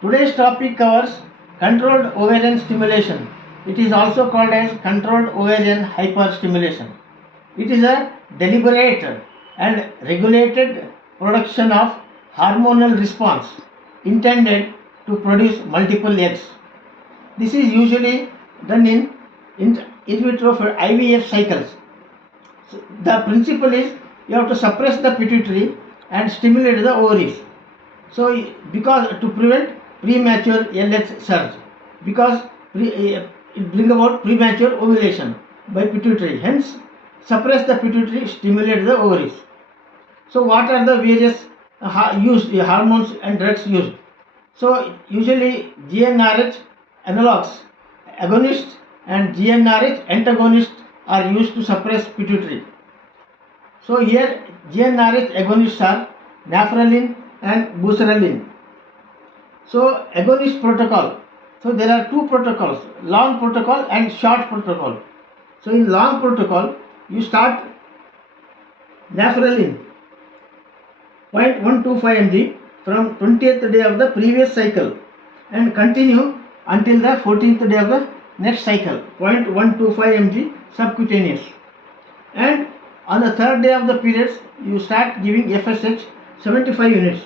Today's topic covers controlled ovarian stimulation. It is also called as controlled ovarian hyperstimulation. It is a deliberate and regulated production of hormonal response intended to produce multiple eggs. This is usually done in vitro for IVF cycles. So the principle is you have to suppress the pituitary and stimulate the ovaries. So, because to prevent premature LH surge, because it bring about premature ovulation by pituitary. Hence, suppress the pituitary, stimulate the ovaries. So, what are the various used hormones and drugs used? So, usually GnRH analogs, agonists, and GnRH antagonists are used to suppress pituitary. So, here GnRH agonists are naphralin and buserelin. So, agonist protocol. So, there are two protocols, long protocol and short protocol. So, in long protocol, you start naphralin 0.125 mg from 20th day of the previous cycle and continue until the 14th day of the next cycle, 0.125 mg subcutaneous. And on the third day of the periods, you start giving FSH 75 units.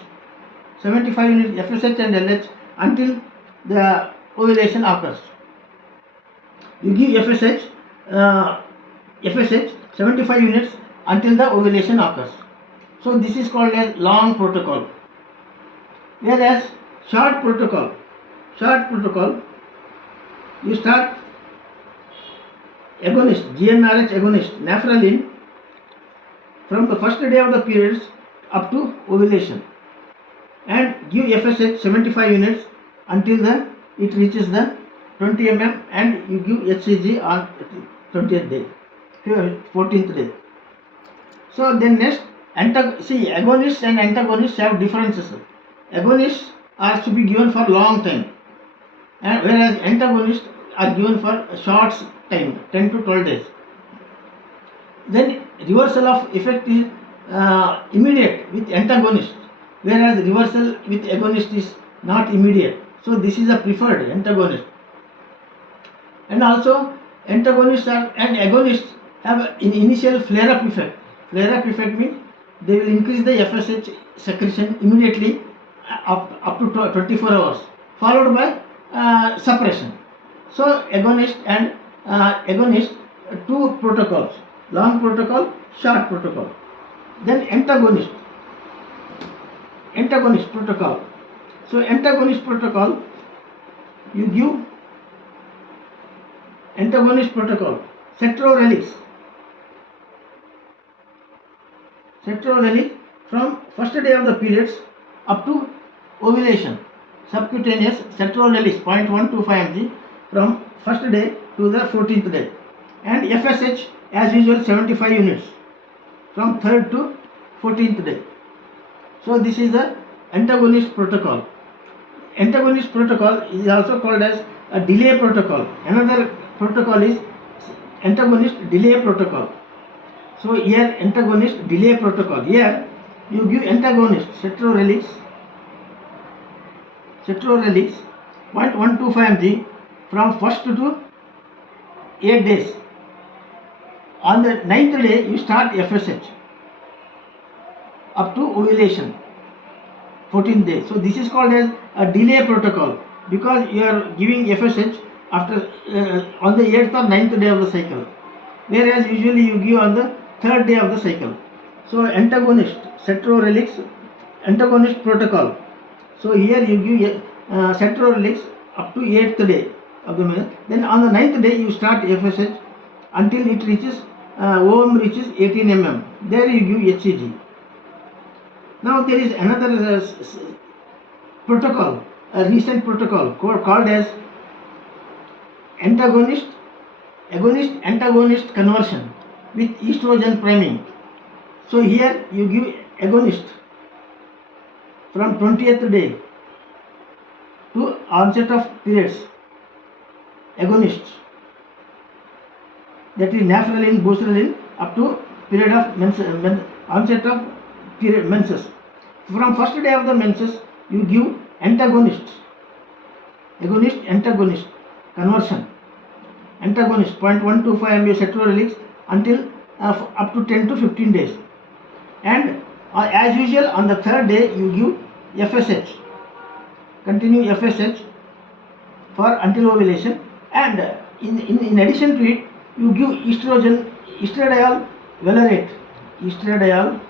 75 units FSH and LH until the ovulation occurs. You give FSH 75 units until the ovulation occurs. So this is called as long protocol. Whereas short protocol, you start agonist, GnRH agonist, naphralin from the first day of the periods up to ovulation, and give FSH 75 units until it reaches the 20 mm, and you give HCG on 20th day, 14th day. So then next, agonists and antagonists have differences. Agonists are to be given for long time, and whereas antagonists are given for a short time, 10 to 12 days. Then reversal of effect is immediate with antagonist, whereas reversal with agonist is not immediate. So this is a preferred antagonist. And also antagonists and agonists have an initial flare-up effect. Flare-up effect means they will increase the FSH secretion immediately up to 24 hours, followed by suppression. So agonist and agonist, two protocols, long protocol, short protocol. Then antagonist protocol. So antagonist protocol, you give antagonist protocol, cetrorelix from first day of the periods up to ovulation, subcutaneous cetrorelix 0.125 mg from first day to the 14th day, and FSH as usual 75 units from 3rd to 14th day. So this is the antagonist protocol. Antagonist protocol is also called as a delay protocol. Another protocol is antagonist delay protocol. So here antagonist delay protocol. Here you give antagonist cetrorelix 0.125 mg from 1st to 8 days. On the 9th day you start FSH up to ovulation, 14th day. So this is called as a delay protocol because you are giving FSH after on the 8th or 9th day of the cycle, whereas usually you give on the 3rd day of the cycle. So antagonist cetrorelix antagonist protocol. So here you give cetrorelix up to 8th day of the month. Then on the 9th day you start FSH until it reaches ovum reaches 18 mm. There you give HCG. Now there is another protocol, a recent protocol called as agonist antagonist conversion with estrogen priming. So here you give agonist from 20th day to onset of periods, agonists, that is naphralin, buserelin up to period of onset of menses. From first day of the menses you give antagonists agonist antagonist conversion. Antagonist 0.125 mb cetrorelix until up to 10 to 15 days. And as usual, on the third day you give FSH, continue FSH for until ovulation, and in addition to it you give estradiol valerate, estradiol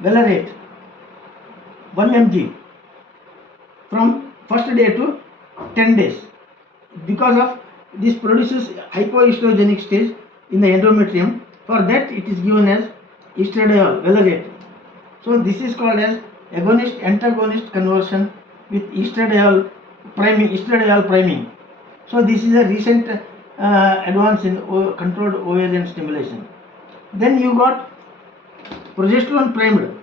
valerate 1 mg from first day to 10 days, because of this produces hypoestrogenic stage in the endometrium. For that it is given as estradiol valerate. So this is called as agonist antagonist conversion with estradiol priming. So this is a recent advance in controlled ovarian stimulation. Then you got progesterone primed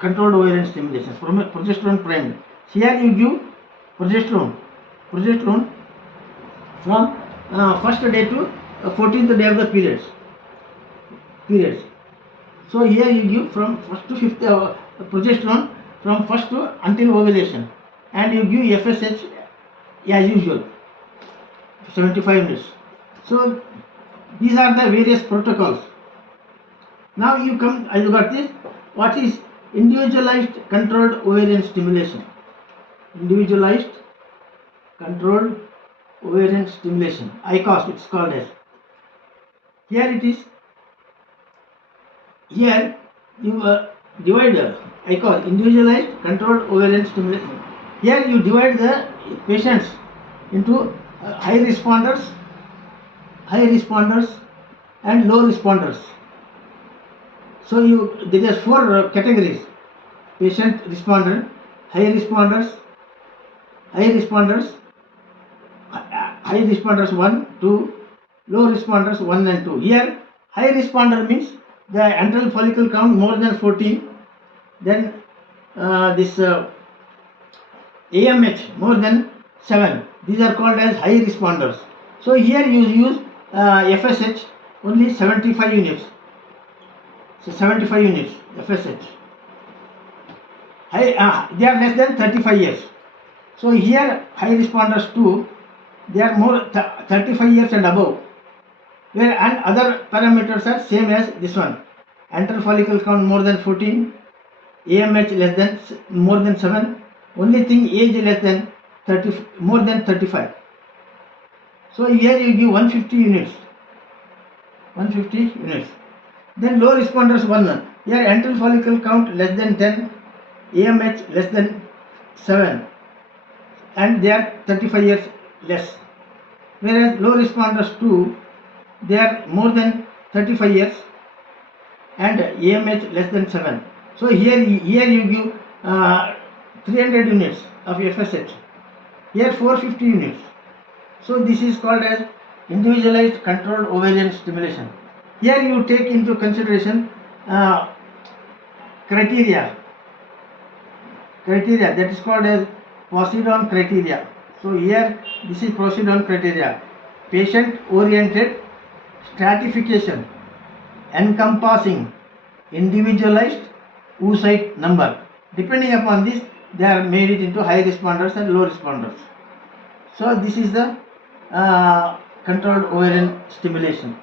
controlled ovarian stimulation. Progesterone primed. Here you give progesterone from first day to 14th day of the periods. So here you give from first to fifth progesterone from first to until ovulation, and you give FSH as usual 75 minutes. So these are the various protocols. Now you got this. What is individualized controlled ovarian stimulation? Individualized controlled ovarian stimulation, I.C.O, it's called as. Here it is. Here you divide I.C.O, individualized controlled ovarian stimulation. Here you divide the patients into high responders and low responders. So there are 4 categories: patient responder, high responders 1, 2, low responders 1 and 2. Here high responder means the antral follicle count more than 14, then this AMH more than 7. These are called as high responders. So here you use FSH only 75 units. So 75 units FSH. They are less than 35 years. So here high responders 2, they are more 35 years and above. And other parameters are same as this one. Antral follicle count more than 14, AMH more than 7. Only thing, age less than 30, more than 35. So here you give 150 units. Then low responders 1. Here antral follicle count less than 10, AMH less than 7, and they are 35 years less. Whereas low responders 2, they are more than 35 years and AMH less than 7. So here you give 300 units of FSH. Here 450 units. So this is called as individualized controlled ovarian stimulation. Here you take into consideration criteria that is called as Poseidon criteria. So here this is Poseidon criteria: patient oriented stratification encompassing individualized oocyte number. Depending upon this, they are made it into high responders and low responders. So this is the controlled ovarian stimulation.